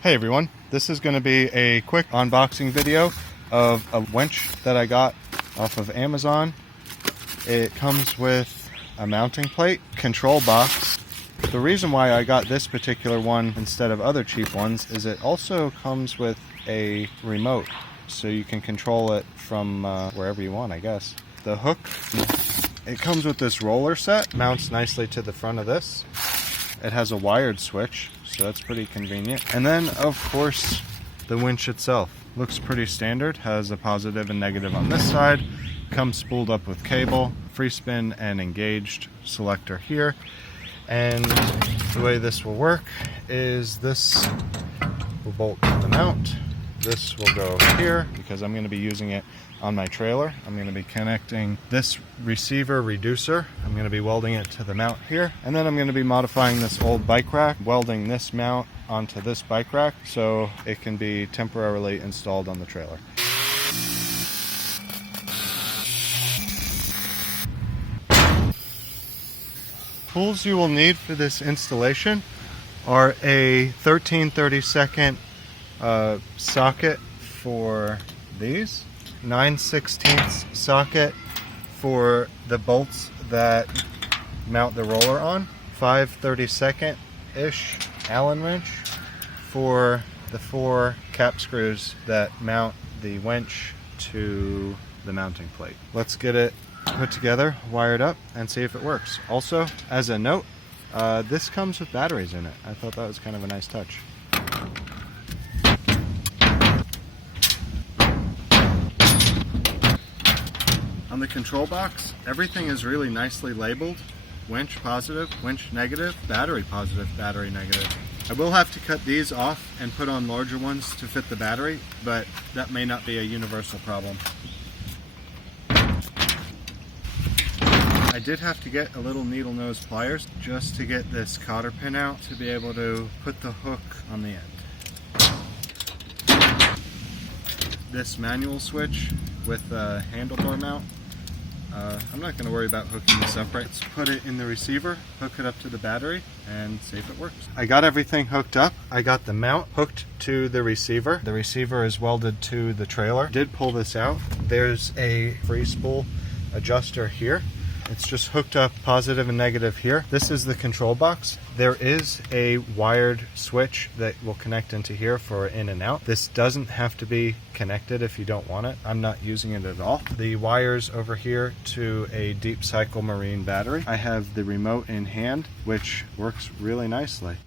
Hey everyone, this is going to be a quick unboxing video of a winch that I got off of Amazon. It comes with a mounting plate, control box. The reason why I got this particular one instead of other cheap ones is it also comes with a remote, so you can control it from wherever you want, I guess. The hook, it comes with this roller set, mounts nicely to the front of this. It has a wired switch, so that's pretty convenient. And then, of course, the winch itself. Looks pretty standard, has a positive and negative on this side, comes spooled up with cable, free spin and engaged selector here. And the way this will work is this will bolt to the mount. This will go here because I'm going to be using it on my trailer. I'm going to be connecting this receiver reducer. I'm going to be welding it to the mount here. And then I'm going to be modifying this old bike rack, welding this mount onto this bike rack so it can be temporarily installed on the trailer. Tools you will need for this installation are a 13/32 socket for these, 9/16 socket for the bolts that mount the roller on, 5/32-ish Allen wrench for the 4 cap screws that mount the winch to the mounting plate. Let's get it put together, wired up, and see if it works. Also, as a note, this comes with batteries in it. I thought that was kind of a nice touch. On the control box, everything is really nicely labeled. Winch positive, winch negative, battery positive, battery negative. I will have to cut these off and put on larger ones to fit the battery, but that may not be a universal problem. I did have to get a little needle nose pliers just to get this cotter pin out to be able to put the hook on the end. This manual switch with a handlebar mount, I'm not going to worry about hooking this up right. Let's put it in the receiver, hook it up to the battery, and see if it works. I got everything hooked up. I got the mount hooked to the receiver. The receiver is welded to the trailer. Did pull this out. There's a free spool adjuster here. It's just hooked up positive and negative here. This is the control box. There is a wired switch that will connect into here for in and out. This doesn't have to be connected if you don't want it. I'm not using it at all. The wires over here to a deep cycle marine battery. I have the remote in hand, which works really nicely.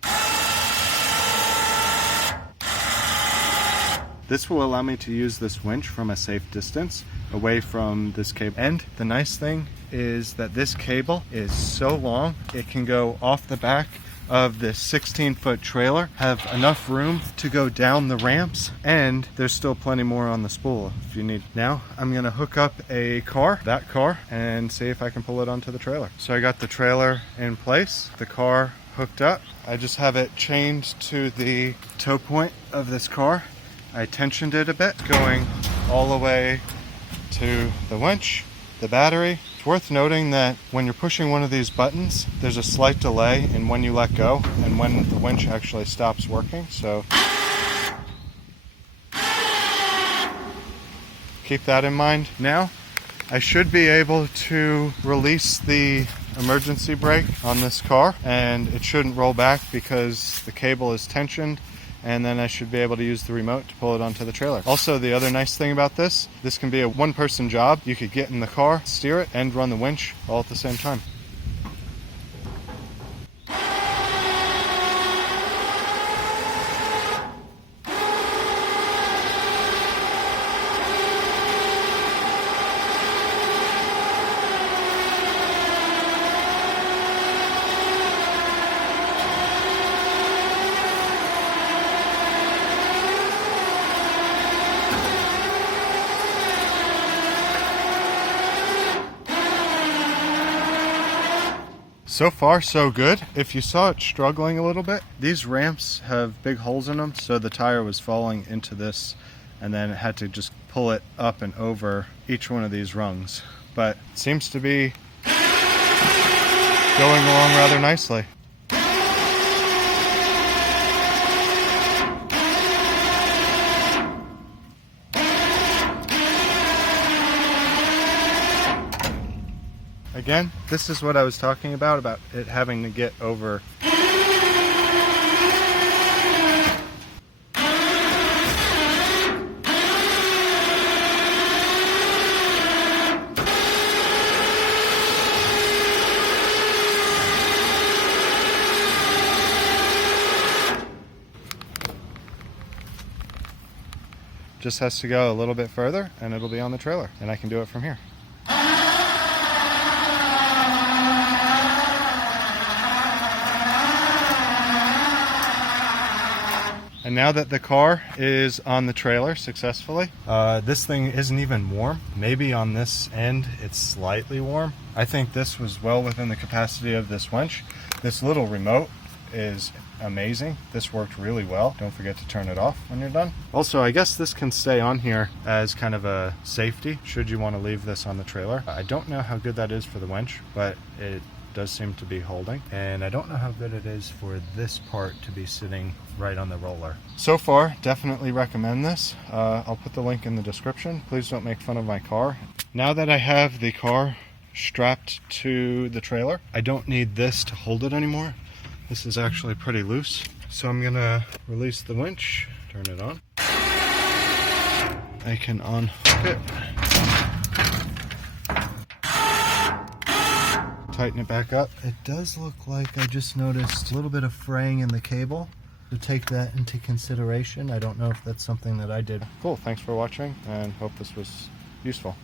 This will allow me to use this winch from a safe distance away from this cable. And the nice thing is that this cable is so long, it can go off the back of this 16-foot trailer, have enough room to go down the ramps, and there's still plenty more on the spool if you need. Now I'm gonna hook up that car, and see if I can pull it onto the trailer. So I got the trailer in place, the car hooked up. I just have it chained to the tow point of this car. I tensioned it a bit, going all the way to the winch, the battery. It's worth noting that when you're pushing one of these buttons, there's a slight delay in when you let go and when the winch actually stops working, so keep that in mind. Now, I should be able to release the emergency brake on this car, and it shouldn't roll back because the cable is tensioned, and then I should be able to use the remote to pull it onto the trailer. Also, the other nice thing about this can be a one-person job. You could get in the car, steer it, and run the winch all at the same time. So far, so good. If you saw it struggling a little bit, these ramps have big holes in them, so the tire was falling into this, and then it had to just pull it up and over each one of these rungs. But it seems to be going along rather nicely. Again, this is what I was talking about it having to get over. Just has to go a little bit further and it'll be on the trailer, and I can do it from here. And now that the car is on the trailer successfully, this thing isn't even warm. Maybe on this end it's slightly warm. I think this was well within the capacity of this winch. This little remote is amazing. This worked really well. Don't forget to turn it off when you're done. Also, I guess this can stay on here as kind of a safety should you want to leave this on the trailer. I don't know how good that is for the winch, but it does seem to be holding, and I don't know how good it is for this part to be sitting right on the roller. So far, definitely recommend this. I'll put the link in the description. Please don't make fun of my car. Now that I have the car strapped to the trailer, I don't need this to hold it anymore. This is actually pretty loose. So I'm gonna release the winch, turn it on. I can unhook it. Tighten it back up. It does look like I just noticed a little bit of fraying in the cable. To take that into consideration. I don't know if that's something that I did. Cool, thanks for watching and hope this was useful.